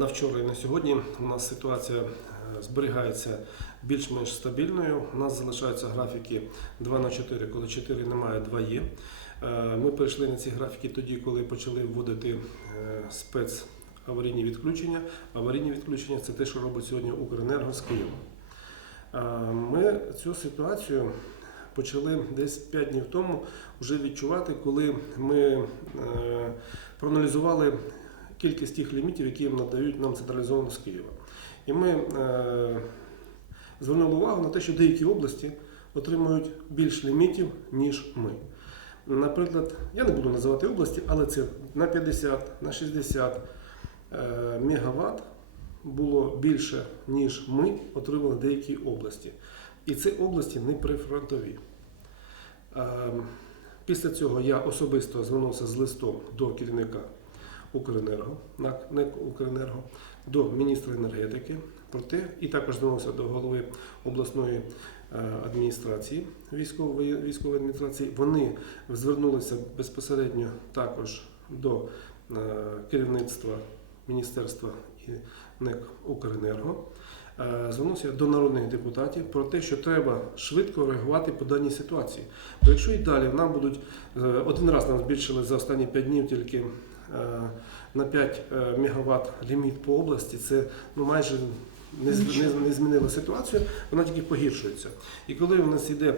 на вчора і на сьогодні у нас ситуація е, зберігається більш-менш стабільною. У нас залишаються графіки 2 на 4, коли 4 немає, 2 є. Е, Ми перейшли на ці графіки тоді, коли почали вводити е, спец аварійні відключення. Аварійні відключення це те, що робить сьогодні Укренерго з Києва. Ми цю ситуацію почали десь 5 днів тому вже відчувати, коли ми проаналізували кількість тих лімітів, які їм надають нам централізовано з Києва. І ми е, звернули увагу на те, що деякі області отримують більш лімітів, ніж ми. Наприклад, я не буду називати області, але це на 50, на 60 е, мегаватт було більше, ніж ми отримали деякі області. І це області не прифронтові. Е, Після цього я особисто звернувся з листом до керівника Укренерго, НЕК Укренерго, до міністра енергетики про те, і також звернувся до голови обласної е, адміністрації, військової, військової адміністрації. Вони звернулися безпосередньо також до е, керівництва міністерства і НЕК Укренерго. Е, Звернувся до народних депутатів про те, що треба швидко реагувати по даній ситуації. Бо якщо і далі нам будуть один раз нам збільшили за останні 5 днів тільки на 5 е, мегаватт ліміт по області, це ну майже не, не, не змінило ситуацію, вона тільки погіршується. І коли у нас йде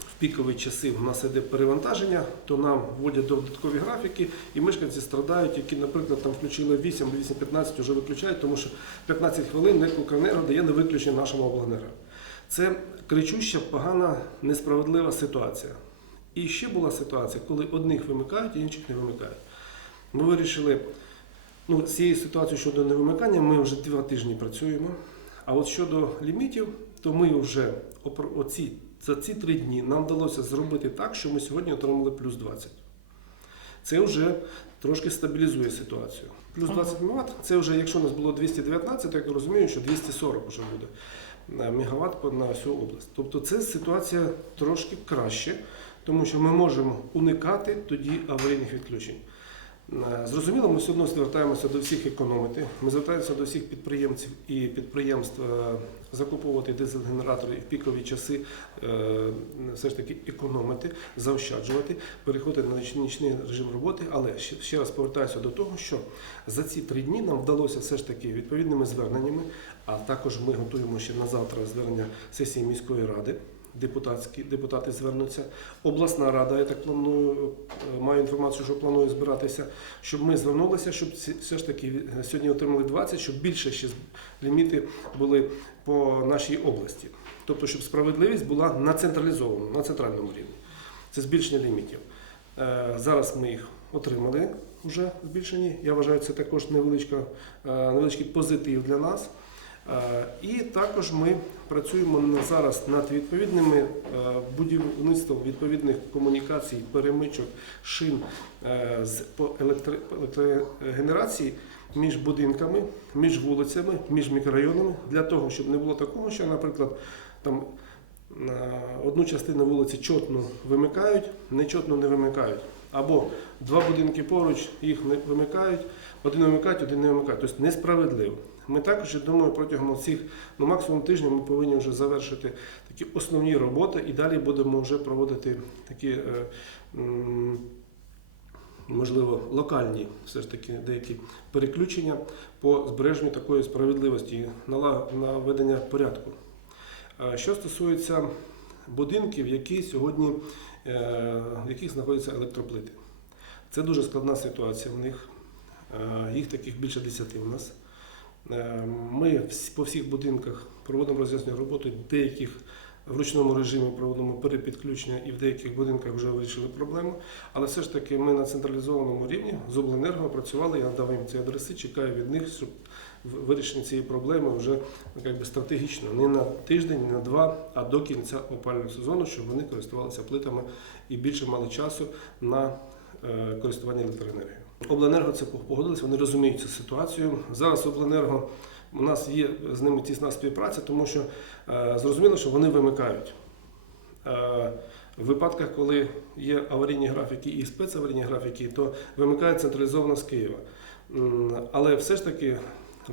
в пікові часи, у нас йде перевантаження, то нам вводять додаткові графіки, і мешканці страдають, які, наприклад, там включили 8, 8-15 вже виключають, тому що 15 хвилин НЕК «Укренерго» дає на виключення нашому обленерго. Це кричуща, погана, несправедлива ситуація. І ще була ситуація, коли одних вимикають, а інших не вимикають. Ми вирішили, ну, з цією ситуацією щодо невимикання, ми вже два тижні працюємо. А от щодо лімітів, то ми вже оці, за ці три дні нам вдалося зробити так, що ми сьогодні отримали плюс 20. Це вже трошки стабілізує ситуацію. Плюс 20 МВт, це вже, якщо у нас було 219, то я розумію, що 240 вже буде е, мегаватт на всю область. Тобто це ситуація трошки краще, тому що ми можемо уникати тоді аварійних відключень. Е, Зрозуміло, ми все одно звертаємося до всіх економити. Ми звертаємося до всіх підприємців і підприємств закуповувати дизель-генератори в пікові часи е, все ж таки економити, заощаджувати, переходити на нічний режим роботи. Але ще раз повертаюся до того, що за ці три дні нам вдалося все ж таки відповідними зверненнями, а також ми готуємо ще на завтра звернення сесії міської ради. Депутатські депутати звернуться. Обласна рада, я так планую, е, маю інформацію, що планує збиратися, щоб ми звернулися, щоб все ж таки сьогодні отримали 20, щоб більше ще ліміти були по нашій області. Тобто, щоб справедливість була на централізованому, на центральному рівні. Це збільшення лімітів. Е, Зараз ми їх отримали вже збільшені. Я вважаю, це також невеличка, е, невеличкий позитив для нас. Е, І також ми працюємо зараз над відповідними е, будівництвом відповідних комунікацій, перемичок, шин е, з електрогенерації між будинками, між вулицями, між мікрорайонами для того, щоб не було такого, що, наприклад, там одну частину вулиці чотно вимикають, нечотно не вимикають. Або два будинки поруч їх не вимикають, один вимикають, один не вимикають. Тобто несправедливо. Ми також, я думаю, протягом цих ну, максимум тижня ми повинні вже завершити такі основні роботи і далі будемо вже проводити такі, е, можливо, локальні все ж таки деякі переключення по збереженню такої справедливості і нала- наведення порядку. Що стосується будинків, які сьогодні, е, в яких знаходяться електроплити. Це дуже складна ситуація в них. Їх таких більше 10 у нас. Е, Ми по всіх будинках проводимо роз'яснення роботи, деяких в ручному режимі проводимо перепідключення і в деяких будинках вже вирішили проблему. Але все ж таки ми на централізованому рівні з обленерго працювали, я надав їм ці адреси, чекаю від них, щоб вирішення цієї проблеми вже як би, стратегічно, не на тиждень, не на два, а до кінця опалювального сезону, щоб вони користувалися плитами і більше мали часу на е, користування електроенергією. Обленерго це погодилися, вони розуміють цю ситуацію. Зараз обленерго у нас є з ними тісна співпраця, тому що е, зрозуміло, що вони вимикають. Е, В випадках, коли є аварійні графіки і спецаварійні графіки, то вимикають централізовано з Києва. Але все ж таки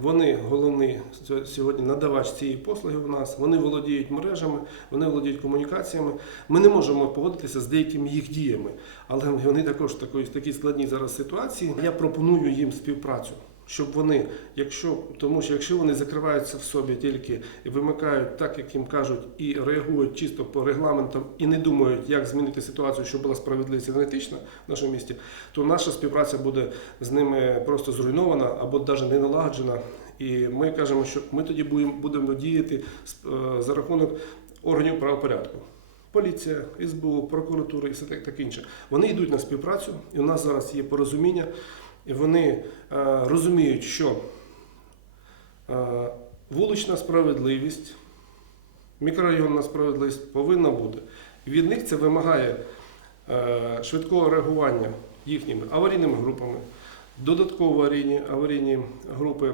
вони головний сьогодні надавач цієї послуги у нас. Вони володіють мережами, вони володіють комунікаціями. Ми не можемо погодитися з деякими їх діями, але вони також в такій складній зараз ситуації. Я пропоную їм співпрацю. Щоб вони, якщо тому, що якщо вони закриваються в собі тільки і вимикають так, як їм кажуть, і реагують чисто по регламентам і не думають, як змінити ситуацію, щоб була справедливість аналітична в нашому місті, то наша співпраця буде з ними просто зруйнована або навіть не налагоджена. І ми кажемо, що ми тоді будемо, діяти е, за рахунок органів правопорядку. Поліція, СБУ, прокуратура і все так, так інше. Вони йдуть на співпрацю, і у нас зараз є порозуміння, і вони е, розуміють, що е, вулична справедливість, мікрорайонна справедливість повинна бути. Від них це вимагає е, швидкого реагування їхніми аварійними групами, додатково аварійні, аварійні групи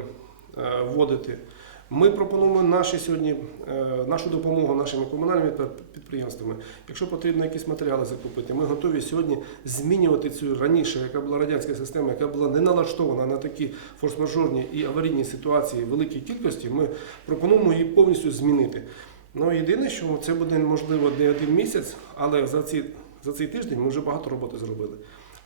вводити. Ми пропонуємо наші сьогодні, е, нашу допомогу нашими комунальними підприємствами. Якщо потрібно якісь матеріали закупити, ми готові сьогодні змінювати цю раніше, яка була радянська система, яка була не налаштована на такі форс-мажорні і аварійні ситуації великій кількості. Ми пропонуємо її повністю змінити. Ну єдине, що це буде можливо не один місяць, але за ці за цей тиждень ми вже багато роботи зробили.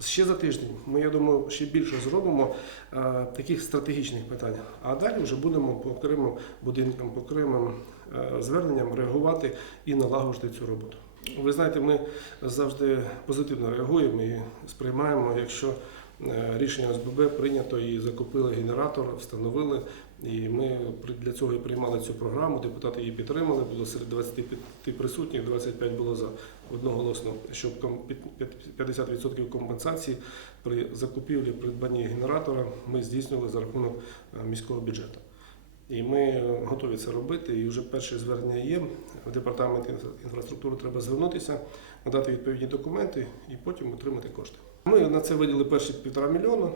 Ще за тиждень ми, я думаю, ще більше зробимо е, таких стратегічних питань. А далі вже будемо по окремим будинкам, по окремим е, зверненням реагувати і налагоджувати цю роботу. Ви знаєте, ми завжди позитивно реагуємо і сприймаємо, якщо е, рішення СББ прийнято і закупили генератор, встановили. І ми для цього і приймали цю програму. Депутати її підтримали. Було серед 25 присутніх, 25 було за одноголосно, щоб ком- під- під- 50% компенсації при закупівлі придбанні генератора ми здійснювали за рахунок е, міського бюджету. І ми е, готові це робити. І вже перше звернення є. В департамент інфраструктури треба звернутися, надати відповідні документи і потім отримати кошти. Ми на це виділили перші півтора мільйона.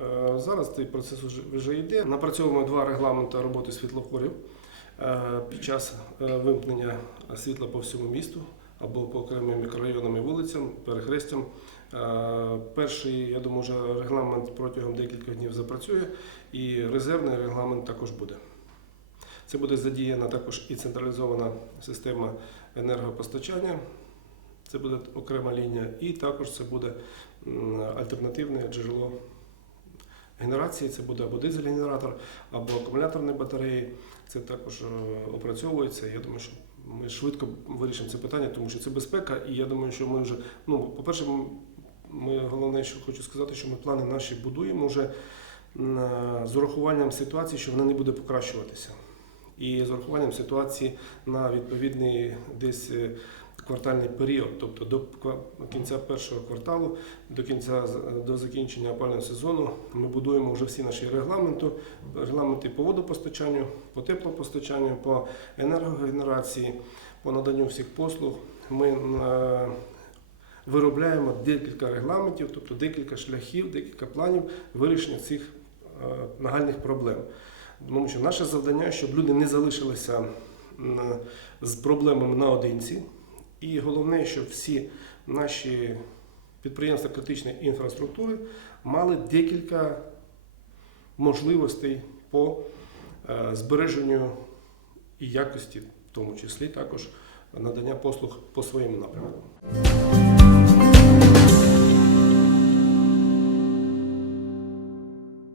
Е, Зараз цей процес вже, йде. Напрацьовуємо два регламенти роботи світлофорів е, під час е, вимкнення світла по всьому місту або по окремим мікрорайонам і вулицям, перехрестям. Перший, я думаю, вже регламент протягом декількох днів запрацює, і резервний регламент також буде. Це буде задіяна також і централізована система енергопостачання. Це буде окрема лінія, і також це буде альтернативне джерело генерації. Це буде або дизель-генератор, або акумуляторні батареї. Це також е, опрацьовується. Я думаю, що ми швидко вирішимо це питання, тому що це безпека. І я думаю, що ми вже, ну, по-перше, ми головне, що хочу сказати, що ми плани наші будуємо вже з урахуванням ситуації, що вона не буде покращуватися. І з урахуванням ситуації на відповідний десь е, квартальний період, тобто до кінця першого кварталу, до кінця до закінчення опального сезону, ми будуємо вже всі наші регламенти, регламенти по водопостачанню, по теплопостачанню, по енергогенерації, по наданню всіх послуг. Ми е, виробляємо декілька регламентів, тобто декілька шляхів, декілька планів вирішення цих е, нагальних проблем. Тому що наше завдання, щоб люди не залишилися з проблемами наодинці. І головне, щоб всі наші підприємства критичної інфраструктури мали декілька можливостей по е, збереженню і якості, в тому числі також надання послуг по своєму напрямку.